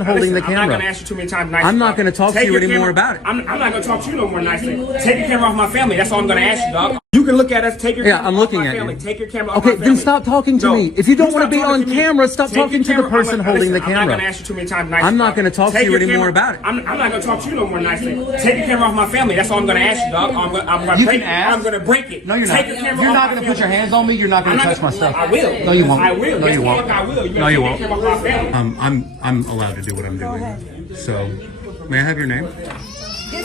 holding the camera. I'm not going to ask you too many times nicely. I'm not going to talk to you anymore about it. I'm not going to talk to you no more nicely. Take your camera off my family. That's all I'm going to ask you, dog. You can look at us. Take your camera I'm off looking my at family. you. Take your camera off my Okay, family. then stop talking to me. If you don't want to be on camera, stop talking to the person holding the camera. I'm not going to ask you too many times nicely. I'm not going to talk to you anymore about it. I'm not going to talk to you no more nicely. Take your camera off my family. That's all I'm going to ask you, dog. I'm going to break it. No, you're not. You're not going to put your hands on me. You're not going to touch my stuff. I will. No, you won't. I will. No, you won't. I will. No, you won't. I'm allowed to do what I'm doing. So, may I have your name?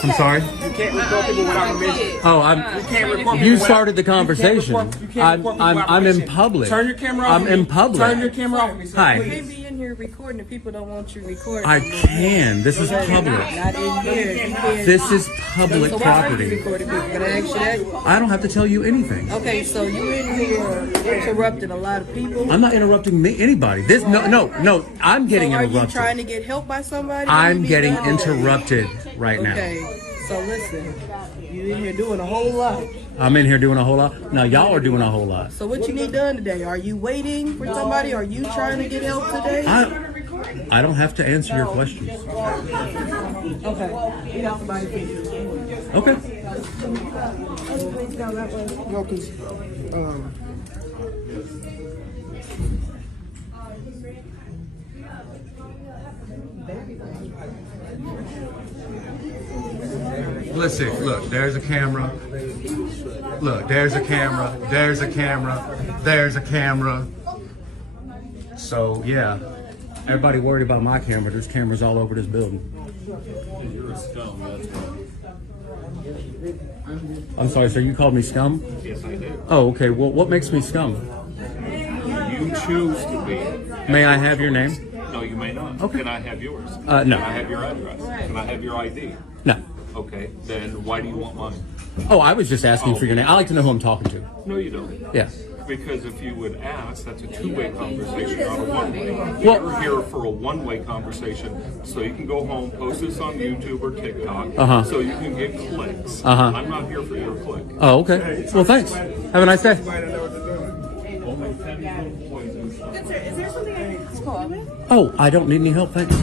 I'm sorry. You can't record people without permission. Oh, you started the conversation. I'm in public. Turn your camera off. I'm in public. Turn your camera off. Hi. You can't be in here recording if people don't want you recording. I can. This is public. Not in here. You can't. This is public So why are you property. recording people? Can I ask you that? I don't have to tell you anything. Okay, so you in here interrupting a lot of people. I'm not interrupting anybody. No. I'm getting So are you interrupted. trying to get help by somebody? I'm getting interrupted right now. Okay, so listen, you in here doing a whole lot. I'm in here doing a whole lot. Now y'all are doing a whole lot. So what you need done today? Are you waiting for somebody? Are you trying to get help today? I don't have to answer your questions. Okay. You got somebody for you. Okay. No, because Listen, look, there's a camera. Look, there's a camera. There's a camera. There's a camera. So, yeah. Everybody worried about my camera. There's cameras all over this building. You're a scum, that's why. I'm sorry, sir. You called me scum? Yes, I do. Oh, okay. Well, what makes me scum? You choose to be. May I have your name? No, you may not. Okay. Can I have yours? No. Can I have your address? Can I have your ID? No. Okay, then why do you want mine? Oh, I was just asking for your name. I like to know who I'm talking to. No, you don't. Yeah. Because if you would ask, that's a two-way conversation, not a one-way. Well- You're here for a one-way conversation, so you can go home, post this on YouTube or TikTok, so you can get clicks. I'm not here for your click. Oh, okay. Well, thanks. Have a nice day. Is there something I can help you with? Oh, I don't need any help, thanks.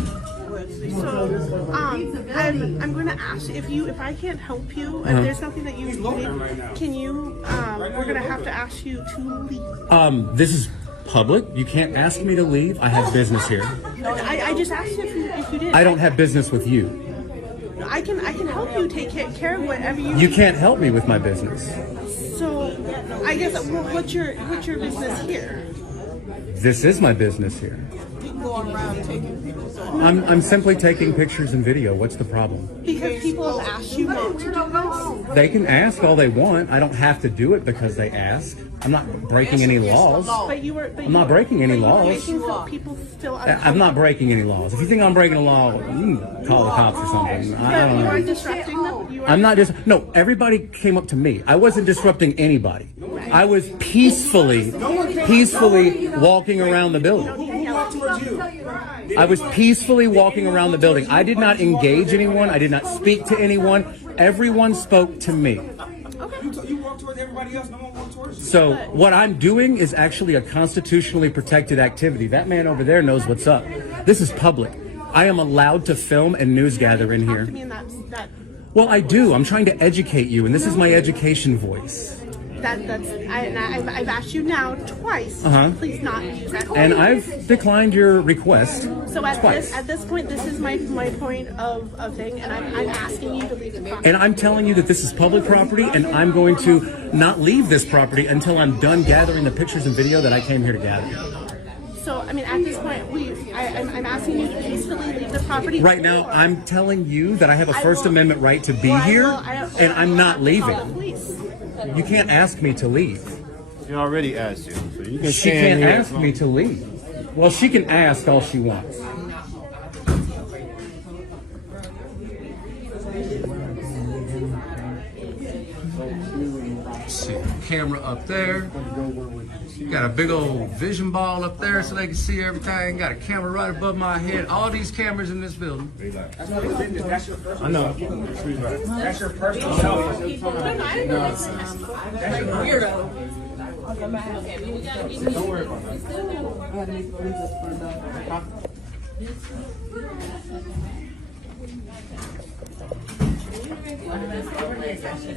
I'm going to ask if I can't help you, if there's something that you need, can you, we're going to have to ask you to leave. This is public. You can't ask me to leave. I have business here. I just asked you if you did. I don't have business with you. I can help you take care of whatever you You need. can't help me with my business. So, I guess, what's your business here? This is my business here. going around taking people's I'm simply taking pictures and video. What's the problem? Because people have asked you not to do this. They can ask all they want. I don't have to do it because they ask. I'm not breaking any laws. But you were. I'm not breaking any laws. Making people feel I'm not breaking any laws. If you think I'm breaking a law, you can call the cops or something. I But don't you know. are disrupting them. You are I'm not just, no, everybody came up to me. I wasn't disrupting anybody. I was peacefully walking around the building. I was peacefully walking around the building. I did not engage anyone. I did not speak to anyone. Everyone spoke to me. You walk towards everybody else, no one walks towards you. So what I'm doing is actually a constitutionally protected activity. That man over there knows what's up. This is public. I am allowed to film and news gather in here. I mean, that Well, I do. I'm trying to educate you, and this is my education voice. I've asked you now twice. Please not use that. And I've declined your request So at twice. this point, this is my point of thing, and I'm asking you to leave the property. And I'm telling you that this is public property, and I'm going to not leave this property until I'm done gathering the pictures and video that I came here to gather. So I mean, at this point, I'm asking you to peacefully leave the property. Right now, I'm telling you that I have a First Amendment right to be here, and I'm not leaving. You can't ask me to leave. She already asked you, so you can She can't ask me to leave. Well, she can ask all she wants. Let's see, camera up there. Got a big old vision ball up there so they can see everything. Got a camera right above my head. All these cameras in this building. That's not your business. That's your personal. I know. That's your personal self. I had to make the police for the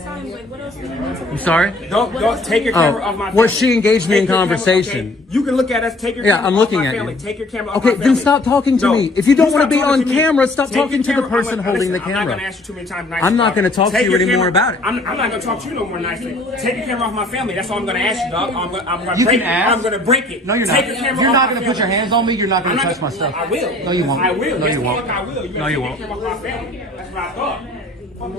I'm sorry? Don't take your camera off my family. Well, she engaged me in Take your camera, conversation. okay? You can look at us. Take your Yeah, camera I'm off looking my at family. you. Take your camera off Okay, my then family. stop talking to No. me. If you don't You want to stop be on talking to me. camera, stop Take your talking to the camera- person I'm holding the I'm not camera. going to ask you too many times. I'm not gonna talk to Take you your anymore camera- about it. I'm not going to talk to you no more nicely. Take your camera off my family. That's all I'm going to ask you, dog. I'm going You to break can it. ask. I'm going to break it. No, you're Take not. your You're camera not off going my to put your family. hands on me. You're not going I'm to not touch my stuff. I will. No, you won't. I will. No, Yes, you the won't. fuck I will. No, you won't. Take your camera off my family. That's what I thought. My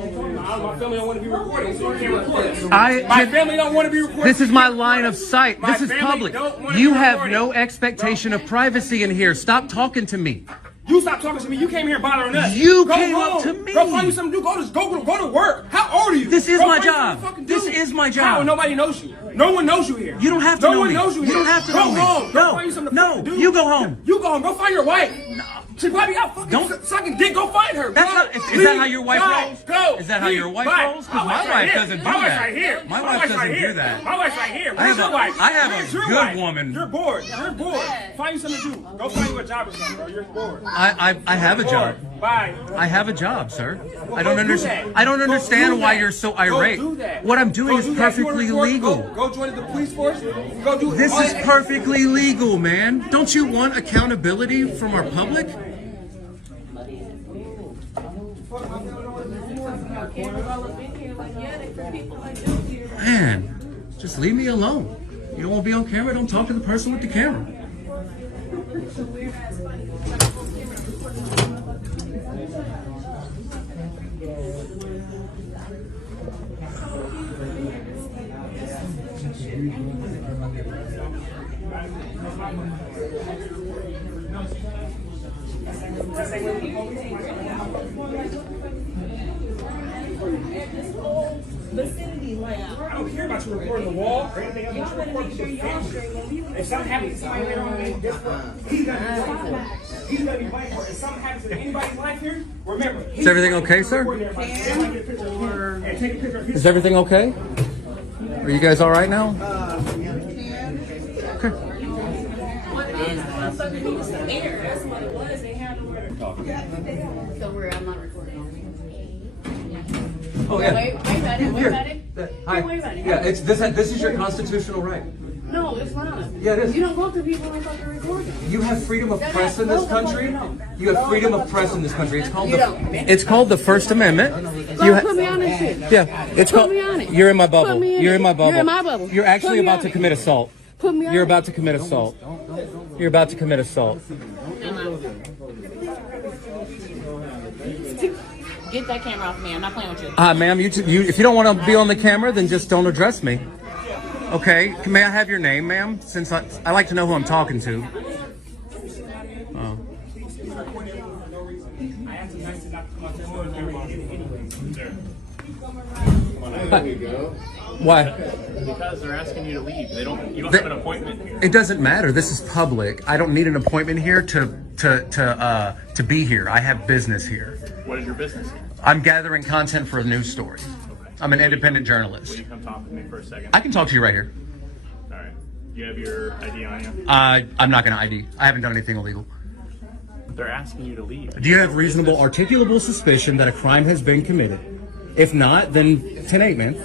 family don't want to be recorded, so you can't record us. My family don't want to be recorded. This is my line of sight. My This is family public. don't wanna You be have recorded. no expectation of privacy in here. Stop talking to me. You stop talking to me. You came here bothering us. You Go came home. up to me. Go find you something to do. Go to work. How old are you? This is Go my find you job. something to fucking do. This is my job. How? Nobody knows you. No one knows you here. You don't have to no know one me. knows you You here. don't have to go know me. home. No. Go find you something to No. fucking do. You go home. You go home. Go find your wife. No. She probably out fucking Don't- sucking dick. Go find her. That's Go. not, is Leave. that how your wife Go. rolls? Go. Is that how Leave. your wife Bye. rolls? Because my wife's wife right here. doesn't do My wife's that. right here. My wife wife's doesn't right do here. that. My wife's right here. I Where's have your a- wife? I have a Where's your good wife? woman. You're bored. You're bored. Find you something to do. Go find you a job or something, bro. You're bored. I have a job. Bye. I have a job, sir. I Go don't do understand. that. I don't Go understand do why that. you're so Go irate. do that. What I'm doing Go is do that. You wanna perfectly report? legal. Go join the police force. Go do This all is that- perfectly legal, man. Don't you want accountability from our public? Man, just leave me alone. You don't want to be on camera? Don't talk to the person with the camera. I don't care about you recording the wall or anything else. You're recording the family. If something happens to somebody later on, he's gonna be blamed for it. He's gonna be blamed for it. If something happens to anybody's life here, remember. Is everything okay, sir? Is everything okay? Are you guys all right now? Okay. Don't worry, I'm not recording. Oh yeah. Wait about it. Wait about it. Hi. Don't worry about it. Yeah, it's this is your constitutional right. No, it's not. Yeah, it is. You don't go to people and fucking record them. You have freedom of press in this country. You have freedom of press in this country. It's called You the don't. It's called the First Amendment. Go put me on this shit. Yeah, it's Put called. me on it. You're in my bubble. Put me in You're it. in my bubble. You're in my bubble. You're actually Put me about on to it. commit assault. Put me on You're it. about to commit assault. You're about to commit assault. Get that camera off me. I'm not playing with you. Ma'am, you if you don't want to be on the camera, then just don't address me. Okay, may I have your name, ma'am? Since I like to know who I'm talking to. Oh. Why? Because they're asking you to leave. You don't have an appointment here. It doesn't matter. This is public. I don't need an appointment here to be here. I have business here. What is your business here? I'm gathering content for a news story. I'm an independent journalist. Will you come talk with me for a second? I can talk to you right here. All right. You have your ID on you? I'm not going to ID. I haven't done anything illegal. They're asking you to leave. Do you have reasonable, articulable suspicion that a crime has been committed? If not, then 10-8, man.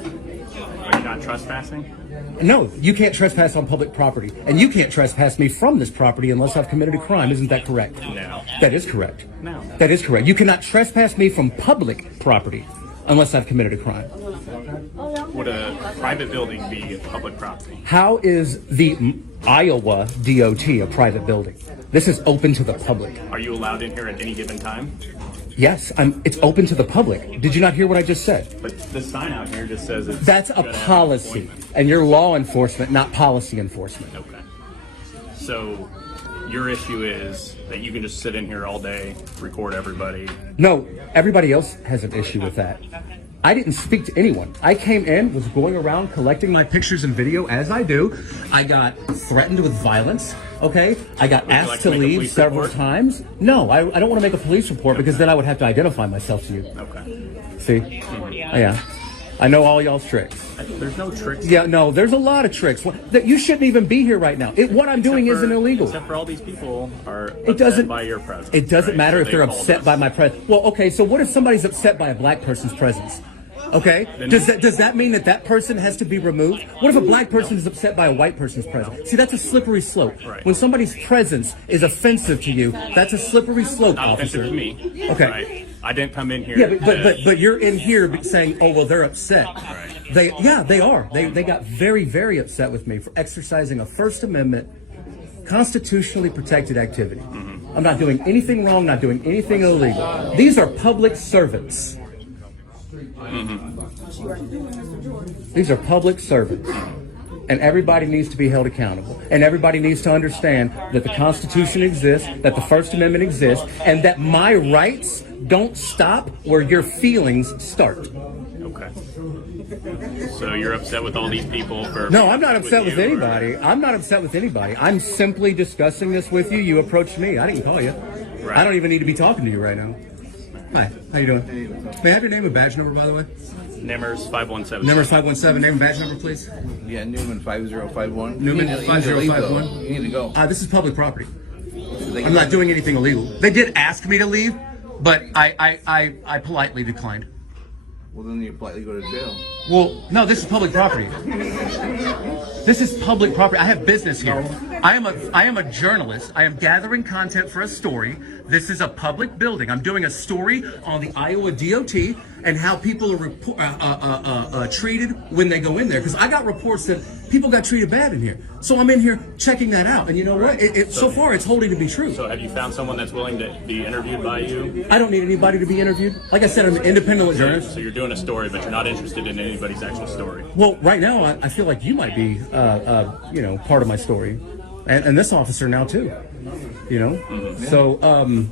Are you not trespassing? No, you can't trespass on public property. And you can't trespass me from this property unless I've committed a crime. Isn't that correct? No. That is correct. No. That is correct. You cannot trespass me from public property unless I've committed a crime. Would a private building be public property? How is the Iowa DOT a private building? This is open to the public. Are you allowed in here at any given time? Yes, it's open to the public. Did you not hear what I just said? But this sign out here just says it's... That's a gotta have an policy, appointment. and you're law enforcement, not policy enforcement. Okay. So your issue is that you can just sit in here all day, record everybody. No, everybody else has an issue with that. I didn't speak to anyone. I came in, was going around collecting my pictures and video as I do. I got threatened with violence, okay? I got Would you asked like to to make a leave police several report? times. No, I don't want to make a police report because then I would have to identify myself to you. Okay. See? Yeah. I know all y'all's tricks. There's no tricks. Yeah, no, there's a lot of tricks. That you shouldn't even be here right now. What I'm doing isn't illegal. Except for all these people are upset by your presence. It doesn't right? matter So if they're called upset us. by my presence. Well, okay, so what if somebody's upset by a black person's presence? Okay, does that mean that person has to be removed? What if a black person is upset by a white person's presence? See, that's a slippery slope. Right. When somebody's presence is offensive to you, that's a slippery slope, Not officer. offensive to me. Okay. Right? I didn't come in here. Yeah, but you're in here saying, oh well, they're upset. Right. They are. They got very, very upset with me for exercising a First Amendment constitutionally protected activity. Mm-hmm. I'm not doing anything wrong, not doing anything illegal. These are public servants. These are public servants. And everybody needs to be held accountable. And everybody needs to understand that the Constitution exists, that the First Amendment exists, and that my rights don't stop where your feelings start. Okay. So you're upset with all these people for... No, I'm not upset with you, anybody. I'm not upset with anybody. I'm simply discussing this with you. You approached me. I didn't call you. Right. I don't even need to be talking to you right now. Hi, how you doing? May I have your name and badge number, by the way? Nimmers 517. Number 517. Name and badge number, please. Yeah, Newman 5051. Newman You need to leave, 5051. though. You need to go. This is public property. I'm not doing anything illegal. They did ask me to leave, but I politely declined. Well, then you politely go to jail. Well, no, this is public property. This is public property. I have business here. I am a journalist. I am gathering content for a story. This is a public building. I'm doing a story on the Iowa DOT and how people are treated when they go in there. Because I got reports that people got treated bad in here. So I'm in here checking that out. And you know what? So far, it's holding to be true. So have you found someone that's willing to be interviewed by you? I don't need anybody to be interviewed. Like I said, I'm an independent journalist. So you're doing a story, but you're not interested in anybody's actual story. Well, right now, I feel like you might be, part of my story, and this officer now too. So I'm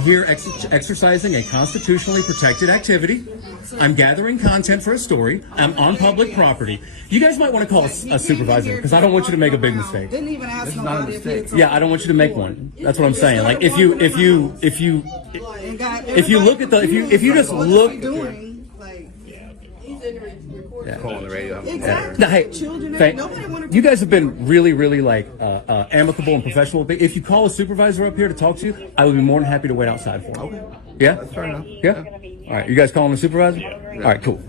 here exercising a constitutionally protected activity. I'm gathering content for a story. I'm on public property. You guys might want to call a supervisor because I don't want you to make a big mistake. Didn't even ask nobody if it's Yeah, I don't want you to make one. That's what I'm saying. Like if you look at if you just look. Call on the radio. Exactly. Now, hey, Children, nobody wanna- you guys have been really, really amicable and professional. But if you call a supervisor up here to talk to you, I would be more than happy to wait outside for him. Okay. Yeah? That's fair enough. Yeah? All right. You guys calling the supervisor? Yeah. All right. Cool.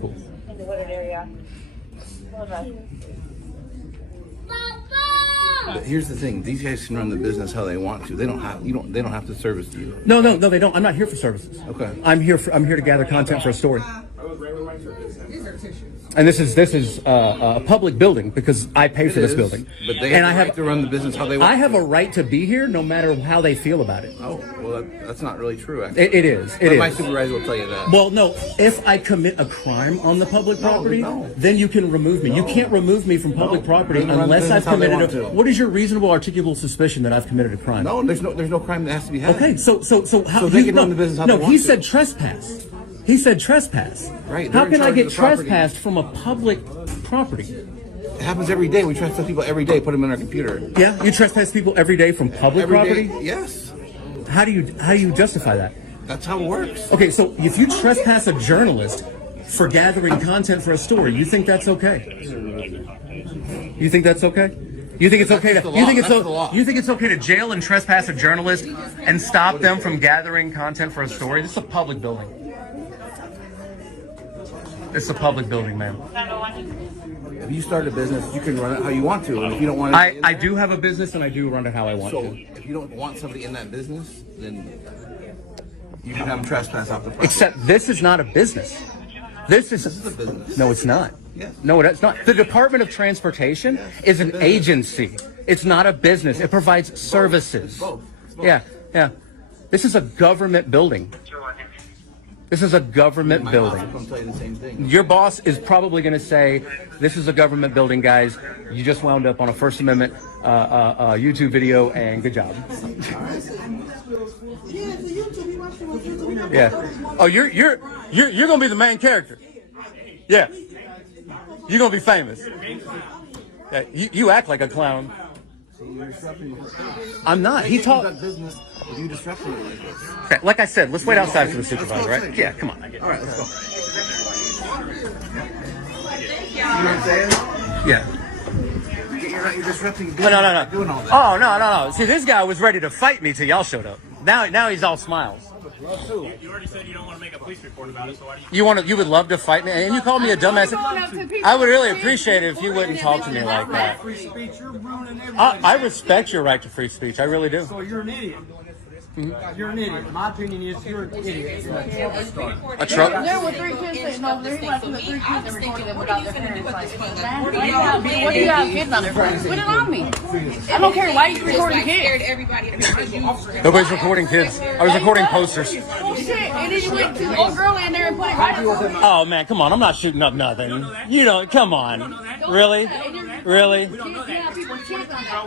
But here's the thing: these guys can run the business how they want to. They don't have They don't have to service you. No, they don't. I'm not here for services. Okay. I'm here to gather content for a story. And this is a public building because I pay for this building. But they have the right to run the business how they want. I have a right to be here no matter how they feel about it. Oh, well, that's not really true, actually. It is. But my supervisor will tell you that. Well, no, if I commit a crime on the public property, then you can remove me. You can't remove me from public property unless I've committed what is your reasonable articulable suspicion that I've committed a crime? No, there's no crime that has to be had. Okay, so how they can run the business how they want he to. said trespass. He said trespass. Right, How they're in can I charge get of the property. trespassed from a public property? It happens every day. We trespass people every day. Put them in our computer. Yeah, you trespass people every day from public Every property? day, yes. How do you justify that? That's how it works. Okay, so if you trespass a journalist for gathering content for a story, you think that's okay? You think that's okay? You think it's okay to you think it's okay to jail and trespass a journalist and stop them from gathering content for a story? This is a public building. It's a public building, ma'am. If you start a business, you can run it how you want to. And if you don't want to, I do have a business and I do run it how I want So to. if you don't want somebody in that business, then you can have them trespass off the property. Except this is not a business. This is a business. No, it's not. Yes. No, it's not. The Department of Transportation is an agency. It's not a business. It provides services. Both. Yeah. This is a government building. This is a government My boss building. will come tell you the same thing. Your boss is probably going to say, this is a government building, guys. You just wound up on a First Amendment YouTube video, and good job. Yeah. Oh, you're going to be the main character. Yeah. You're going to be famous. Yeah, you act like a clown. I'm not. He talked. Business. If you disrupt it like this. Okay, like I said, let's wait outside for the supervisor, right? Yeah, come on. All right, let's go. You know what I'm saying? Yeah. You're disrupting business. No, no, by doing all no. that. Oh, no. See, this guy was ready to fight me till y'all showed up. Now he's all smiles. You already said you don't want to make a police report about it, so why do you? You would love to fight me, and you called me a dumbass. I would really appreciate it if you wouldn't talk to me like that. Free speech, you're ruining everything. I respect your right to free speech. I really do. So you're an idiot. You're an idiot. My opinion is you're an idiot. A truck. There were 3 kids sitting over there. He left the 3 kids and recorded them without their parents. What do you have kids on their phone? Put it on me. I don't care why you recording kids. Nobody's recording kids. I was recording posters. Shit, and then you went to the old girl in there and put it right on me. Oh man, come on! I'm not shooting up nothing. You don't. Come on. Really? Really?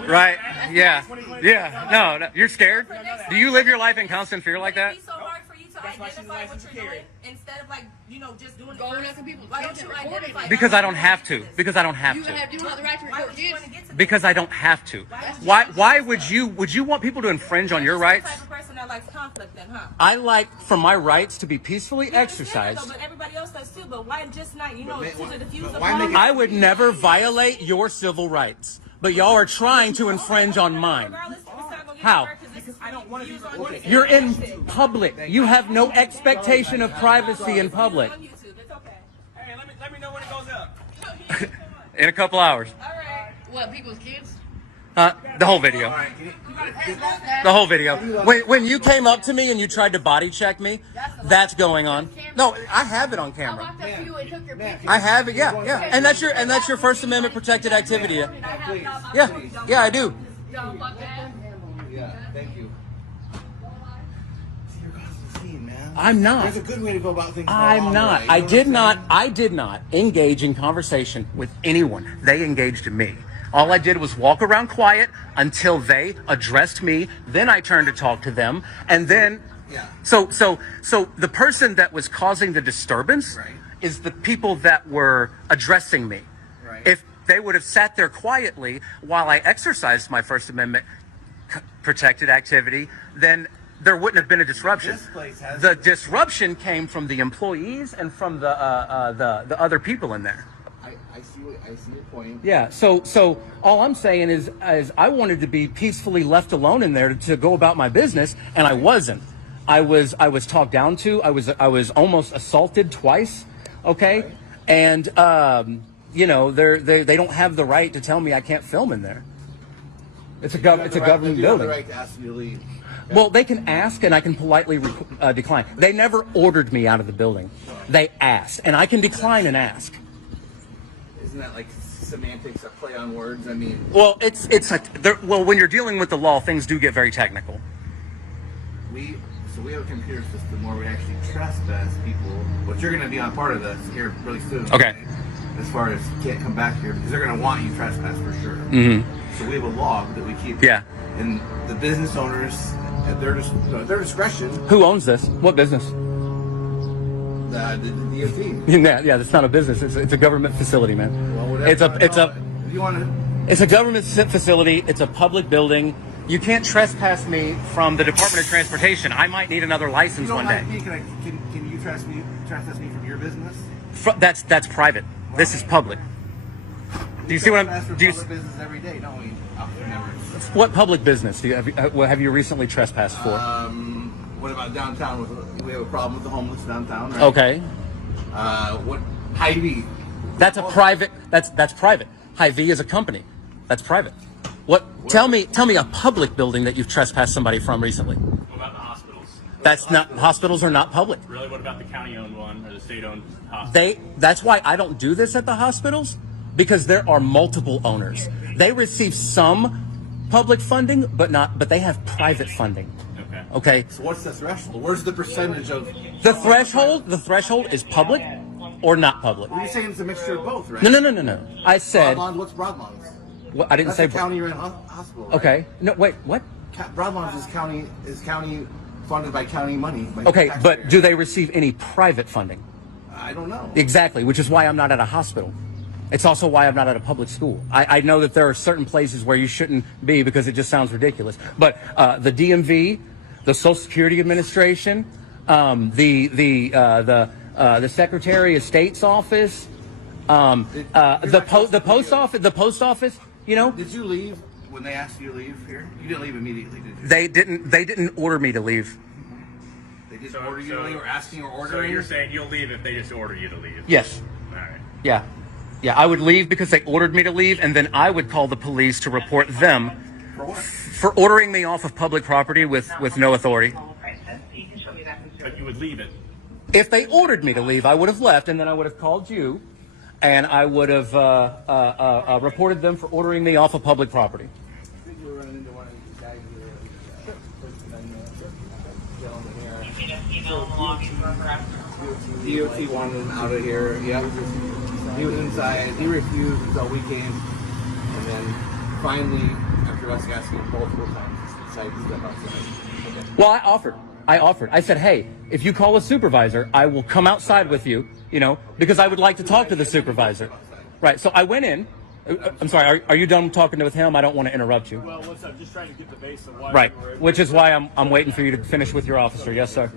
Right? Yeah. Yeah. No. You're scared? Do you live your life in constant fear like that? It's so hard for you to identify what you're doing instead of just doing it first. Why don't you identify? Because I don't have to. Because I don't have You to. have the right to record kids. Because I don't have to. Why would you want people to infringe on your rights? Type of person that likes conflict, then, huh? I like for my rights to be peacefully exercised. But everybody else does too. But why just not? To the diffuse of I would never violate your civil rights, but y'all are trying to infringe on mine. How? You're in public. You have no expectation of privacy in public. Hey, let me know when it goes up. In a couple hours. What, people's kids? The whole video. The whole video. When you came up to me and you tried to body check me, that's going on. No, I have it on I camera. walked up to you and took your picture. I have it. Yeah. And that's your First Amendment protected activity. Yeah, I do. Don't fuck that. Yeah, thank you. See, you're causing a scene, man. I'm not. There's a good way to go about things. I'm not. I did not engage in conversation with anyone. They engaged me. All I did was walk around quiet until they addressed me. Then I turned to talk to them. And then, so the person that was causing the disturbance is the people that were addressing me. Right. If they would have sat there quietly while I exercised my First Amendment protected activity, then there wouldn't have been a disruption. This place has The disruption came from the employees and from the other people in there. I see your point. Yeah. So all I'm saying is I wanted to be peacefully left alone in there to go about my business, and I wasn't. I was talked down to. I was almost assaulted twice. Okay. Right. And they don't have the right to tell me I can't film in there. It's a government building. You have the right to ask you to leave. Well, they can ask, and I can politely decline. They never ordered me out of the building. They asked, and I can decline and ask. Isn't that like semantics, a play on words? I mean, Well, when you're dealing with the law, things do get very technical. we have a computer system where we actually trespass people. But you're going to be on part of this here really soon. Okay. As far as you can't come back here because they're going to want you trespass for sure. Mm-hmm. So we have a log that we keep. Yeah. And the business owners, at their discretion, Who owns this? What business? the DOT. Yeah, that's not a business. It's a government facility, man. Well, whatever It's you wanna call it. If you want to. It's a government facility. It's a public building. You can't trespass me from the Department of Transportation. I might need another license You don't one day. like me. Can you trespass me from your business? That's private. This is public. Do you see what Trespass I'm? for Do you, public business every day, don't we? Officer Nevers? what public business have you recently trespassed for? What about downtown? We have a problem with the homeless downtown, right? Okay, What Hy-Vee? that's a private. That's private. Hy-Vee is a company. That's private. What? Tell me a public building that you've trespassed somebody from recently. What about the hospitals? That's not. Hospitals are not public. Really, what about the county-owned one or the state-owned hospital? That's why I don't do this at the hospitals, because there are multiple owners. They receive some public funding, but they have private funding. Okay. So what's the threshold? Where's the percentage of? The threshold is public or not public. You're saying it's a mixture of both, right? No. I said. Broadlawn, what's Broadlawn? Well, I didn't That's say a county-run hospital. Right? Okay. No, wait. What? Broadlawn is county funded by county money. By Okay, taxpayers. but do they receive any private funding? I don't know. Exactly, which is why I'm not at a hospital. It's also why I'm not at a public school. I know that there are certain places where you shouldn't be because it just sounds ridiculous. But the DMV, the Social Security Administration, the the Secretary of State's office, the post office. You know, Did you leave when they asked you to leave here? You didn't leave immediately, did you? they didn't order me to leave. They didn't order you to leave, or asking or ordering? So you're saying you'll leave if they just order you to leave? Yes. All right. Yeah. Yeah, I would leave because they ordered me to leave, and then I would call the police to report them for ordering me off of public property with no authority. But you would leave it. If they ordered me to leave, I would have left, and then I would have called you, and I would have reported them for ordering me off of public property. DOT wanted him out of here. Yep. He was inside. He refused until we came, and then finally, after us asking multiple times, he decided to step outside. Okay. Well, I offered. I said, hey, if you call a supervisor, I will come outside with you, you know, because I would like to talk to the supervisor. Right. So I went in. I'm sorry. Are you done talking with him? I don't want to interrupt you. Well, I'm just trying to get the base of why. Right. Which is why I'm waiting for you to finish with your officer. Yes, sir.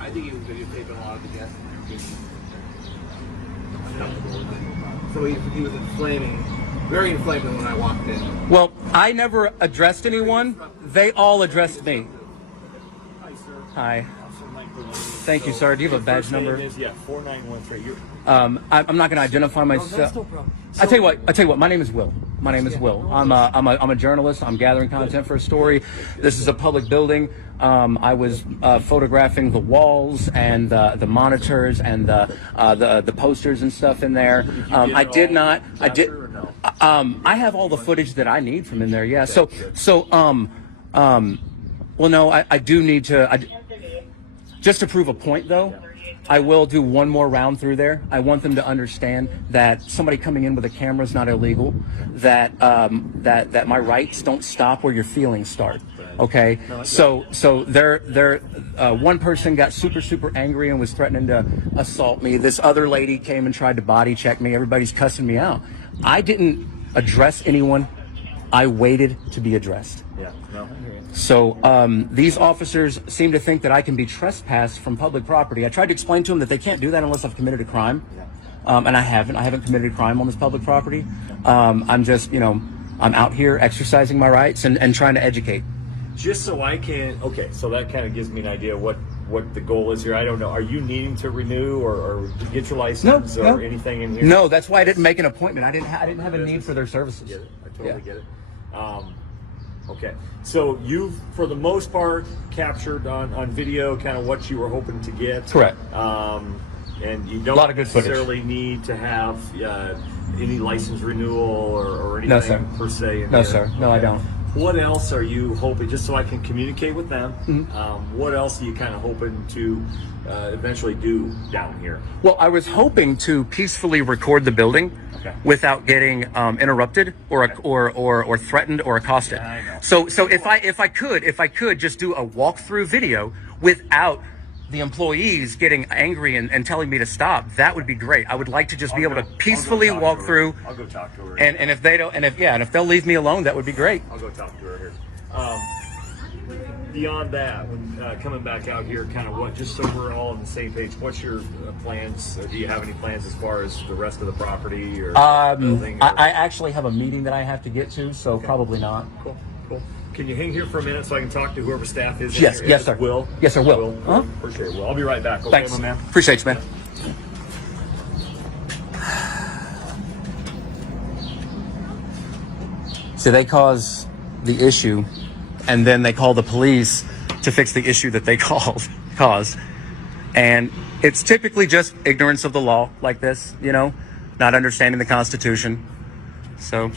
I think he was videotaping a lot of the guests. So he was inflaming, very inflaming when I walked in. Well, I never addressed anyone. They all addressed me. Hi, sir. Hi. Thank you, sir. Do you have a badge number? Yeah, 4913. I'm not going to identify myself. I tell you what. My name is Will. I'm a journalist. I'm gathering content for a story. This is a public building. I was photographing the walls and the monitors and the posters and stuff in there. I have all the footage that I need from in there. Yeah. Well, no, I do need to. Just to prove a point, though, I will do one more round through there. I want them to understand that somebody coming in with a camera is not illegal. That that my rights don't stop where your feelings start. Okay, so one person got super angry and was threatening to assault me. This other lady came and tried to body check me. Everybody's cussing me out. I didn't address anyone. I waited to be addressed. Yeah. No. So these officers seem to think that I can be trespassed from public property. I tried to explain to them that they can't do that unless I've committed a crime, and I haven't. I haven't committed a crime on this public property. I'm just, I'm out here exercising my rights and trying to educate. Just so I can, okay, so that kind of gives me an idea what the goal is here. I don't know. Are you needing to renew or get your license or anything in here? No, that's why I didn't make an appointment. I didn't have a need for their services. Get it. I totally get it. Okay, so you've, for the most part, captured on video kind of what you were hoping to get. Correct. And you don't a lot of good necessarily need to have any license renewal or anything No, sir. per se. No, sir. No, I don't. What else are you hoping, just so I can communicate with them, what else are you kind of hoping to eventually do down here? Well, I was hoping to peacefully record the building without getting interrupted or threatened or accosted. I know. So if I could just do a walkthrough video without the employees getting angry and telling me to stop, that would be great. I would like to just be able to peacefully walk through. I'll go talk to her. And if they don't, and if they'll leave me alone, that would be great. I'll go talk to her here. Beyond that, when coming back out here, kind of what, just so we're all on the same page, what's your plans? Do you have any plans as far as the rest of the property or building? I actually have a meeting that I have to get to, so probably not. Cool. Can you hang here for a minute so I can talk to whoever staff is? Yes, in here? yes, sir. Will? Yes, sir, Will. Appreciate it, Will. I'll be right back. Okay, Thanks. my man? Appreciate you, man. So they cause the issue, and then they call the police to fix the issue that they caused. And it's typically just ignorance of the law like this, not understanding the Constitution. So,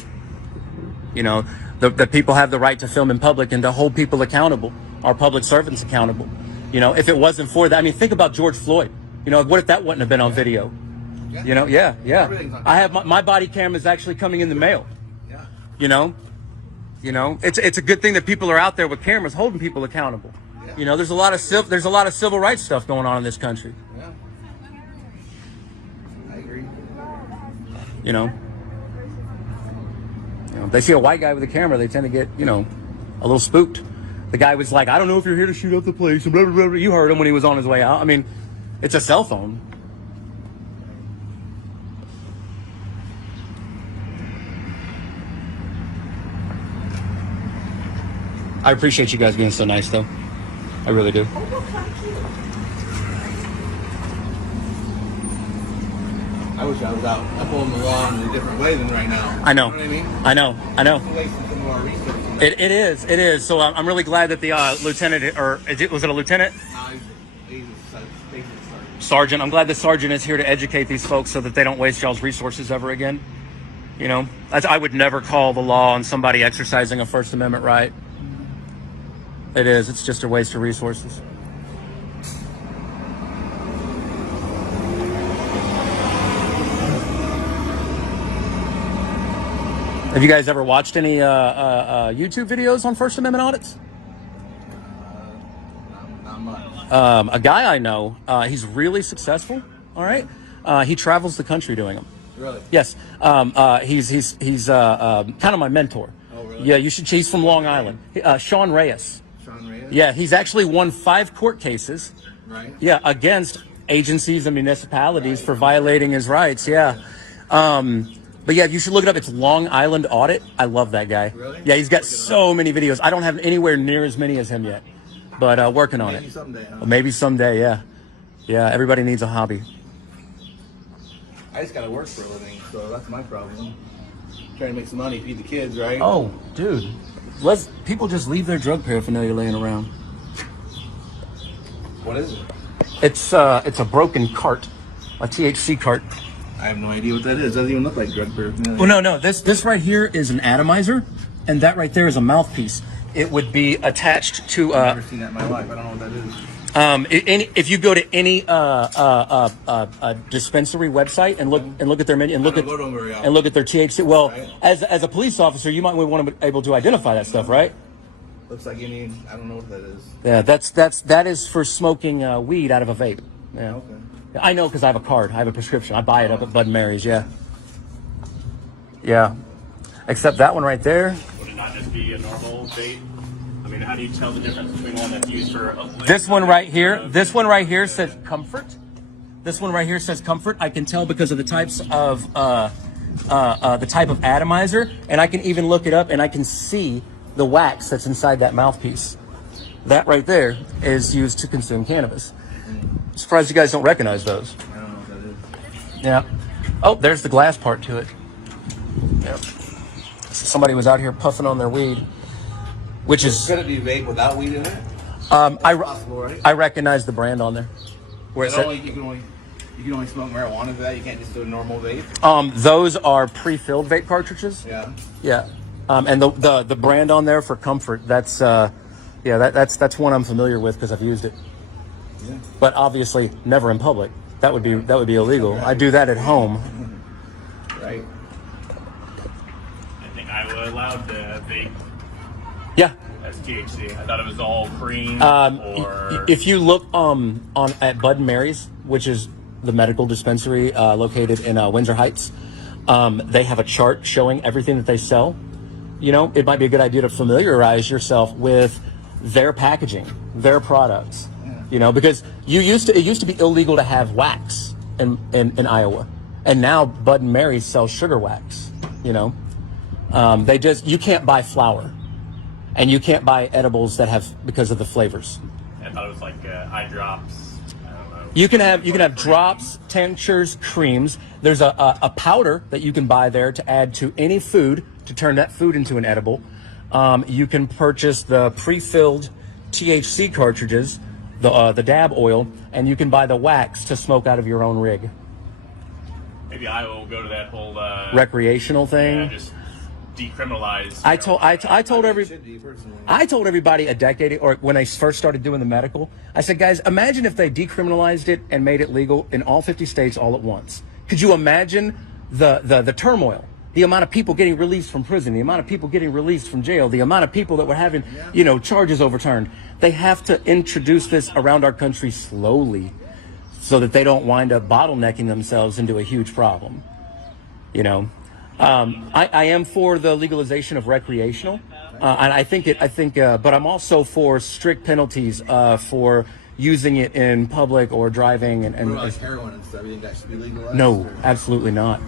the people have the right to film in public and to hold people accountable, our public servants accountable. If it wasn't for that, think about George Floyd. What if that wouldn't have been on video? Yeah. I have my body cam is actually coming in the mail. It's a good thing that people are out there with cameras holding people accountable. There's a lot of civil rights stuff going on in this country. Yeah. I agree. They see a white guy with a camera, they tend to get, a little spooked. The guy was like, I don't know if you're here to shoot up the place. Blah, blah, blah. You heard him when he was on his way out. I mean, it's a cell phone. I appreciate you guys being so nice, though. I really do. I wish I was out upholding the law in a different way than right now. I know. You know what I mean? I know. I know. Wasting some more research. It is. So I'm really glad that the lieutenant, or was it a lieutenant? He's a sergeant. Sergeant. I'm glad the sergeant is here to educate these folks so that they don't waste y'all's resources ever again. You know, I would never call the law on somebody exercising a First Amendment right. It is. It's just a waste of resources. Have you guys ever watched any YouTube videos on First Amendment audits? Not much. A guy I know, he's really successful. All right, he travels the country doing them. Really? Yes. He's kind of my mentor. Oh, really? Yeah, you should. He's from Long Island. Sean Reyes. Sean Reyes? Yeah, he's actually won 5 court cases. Right. Yeah, against agencies and municipalities for violating his rights. Yeah. But yeah, you should look it up. It's Long Island Audit. I love that guy. Really? Yeah, he's got so many videos. I don't have anywhere near as many as him yet, but working on Maybe it. someday, huh? Maybe someday. Yeah. Yeah. Everybody needs a hobby. I just gotta work for a living, so that's my problem. Trying to make some money, feed the kids, right? Oh, dude. People just leave their drug paraphernalia laying around. What is it? It's a broken cart, a THC cart. I have no idea what that is. Doesn't even look like drug paraphernalia. Well, no. This right here is an atomizer, and that right there is a mouthpiece. It would be attached to. I've never seen that in my life. I don't know what that is. If you go to any dispensary website and look at their menu and look at their THC. Well, right. as a police officer, you might want to be able to identify that stuff, right? Looks like any. I don't know what that is. Yeah, that is for smoking weed out of a vape. Yeah. Okay. I know because I have a card. I have a prescription. I buy it up at Bud and Mary's. Yeah. Yeah. Except that one right there. Would it not just be a normal vape? I mean, how do you tell the difference between one that's used for This one right here. This one right here says comfort. This one right here says comfort. I can tell because of the types of the type of atomizer, and I can even look it up and I can see the wax that's inside that mouthpiece. That right there is used to consume cannabis. I'm surprised you guys don't recognize those. I don't know what that is. Yeah. Oh, there's the glass part to it. Yep. Somebody was out here puffing on their weed, which is. Could it be vape without weed in it? Possible, right? I recognize the brand on there. Where it's You can only smoke marijuana with that. You can't just do a normal vape. Those are pre-filled vape cartridges. Yeah. Yeah. And the brand on there for comfort, that's that's one I'm familiar with because I've used it. Yeah. But obviously never in public. That would be illegal. Right. I do that at home. Right. I think Iowa allowed the vape Yeah. as THC. I thought it was all cream or. If you look at Bud and Mary's, which is the medical dispensary located in Windsor Heights, they have a chart showing everything that they sell. You know, it might be a good idea to familiarize yourself with their packaging, their products. You know, because it used to be illegal to have wax in Iowa, and now Bud and Mary's sell sugar wax. You know, you can't buy flour, and you can't buy edibles that have because of the flavors. I thought it was like eye drops. I don't know. You can have drops, tinctures, creams. There's a powder that you can buy there to add to any food to turn that food into an edible. You can purchase the pre-filled THC cartridges. The dab oil, and you can buy the wax to smoke out of your own rig. Maybe Iowa will go to that whole Recreational thing. Yeah, just decriminalize. I told everybody a decade or when I first started doing the medical, I said, guys, imagine if they decriminalized it and made it legal in all 50 states all at once. Could you imagine the turmoil? The amount of people getting released from prison, the amount of people getting released from jail, the amount of people that were having, charges overturned. They have to introduce this around our country slowly so that they don't wind up bottlenecking themselves into a huge problem. I am for the legalization of recreational. And I think but I'm also for strict penalties for using it in public or driving What about like heroin and stuff? You think that should be legalized? no, or- absolutely not.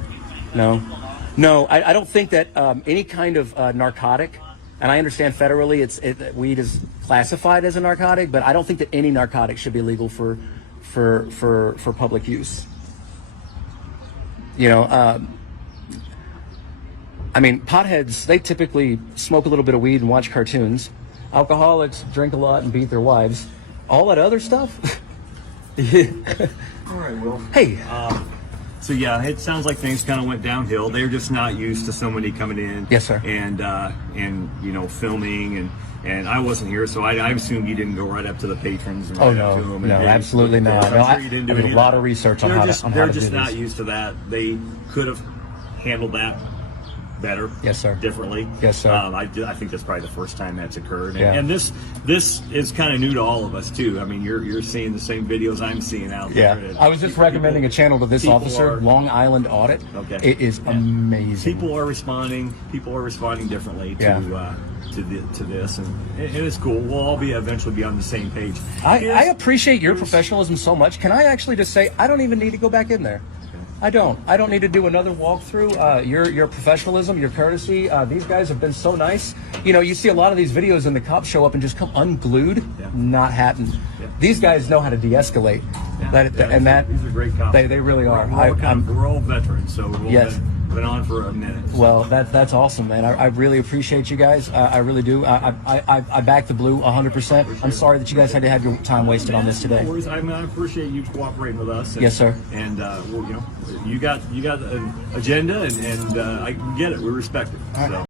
No, I don't think that any kind of narcotic, and I understand federally weed is classified as a narcotic, but I don't think that any narcotic should be legal for public use. You know, I mean, potheads, they typically smoke a little bit of weed and watch cartoons. Alcoholics drink a lot and beat their wives. All that other stuff. All right, well. Hey, So yeah, it sounds like things kind of went downhill. They're just not used to somebody coming in. Yes, sir. And you know, filming and I wasn't here, so I assumed you didn't go right up to the patrons. And Oh, right up no. to them No, and, absolutely not. I'm No, sure I- you didn't do I did any a lot of research on They're how to- just, on how they're to just do not this. used to that. They could have handled that better. Yes, sir. Differently. Yes, sir. I think that's probably the first time that's occurred. And, Yeah. and this is kind of new to all of us too. I mean, you're seeing the same videos I'm seeing out yeah. there. And I was just recommending a channel to this people officer, are- Long Island Audit. Okay. It is amazing. People are responding. People are responding differently to Yeah. to this, and it is cool. We'll all eventually be on the same page. I appreciate your professionalism so much. Can I actually just say I don't even need to go back in there? I don't need to do another walkthrough. Your professionalism, your courtesy. These guys have been so nice. You know, you see a lot of these videos and the cops show up and just come unglued. Yeah. Not happening. Yeah. These guys know how to de-escalate. These are great cops. They really are. We're all veterans, so we've all Yes. been on for a minute. Well, that's awesome, man. I really appreciate you guys. I really do. I back the blue 100%. I'm sorry that you guys had to have your time wasted on this today. No worries. I appreciate you cooperating with us. And, Yes, sir. And well, you know, you got an agenda, and I get it. We respect it. So.